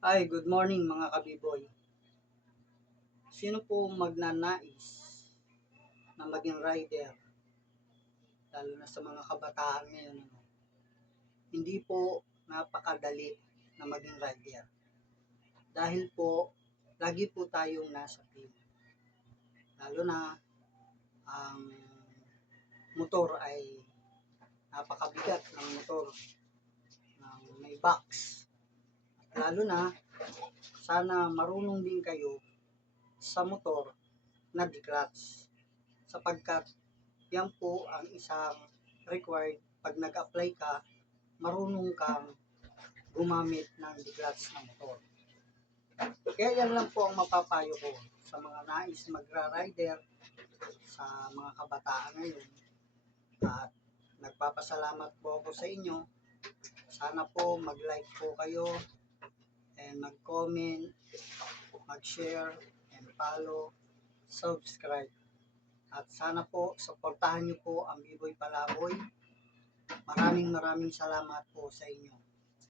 Hi, good morning mga kabiboy. Sino po magnanais na maging rider, lalo na sa mga kabataan ngayon? Hindi po napakadali na maging rider. Dahil po, lagi po tayong nasa team. Lalo na ang motor ay napakabigat ng motor, ng may box. At lalo na, sana marunong din kayo sa motor na declutch, sapagkat yan po ang isang required pag nag-apply ka, marunong kang gumamit ng declutch ng motor. Kaya yan lang po ang mapapayo ko sa mga nais magra-rider, sa mga kabataan ngayon. At nagpapasalamat po ako sa inyo. Sana po mag-like po kayo and mag-comment, mag-share and follow, subscribe. At sana po, suportahan niyo po ang B-Boy Palaboy. Maraming salamat po sa inyo.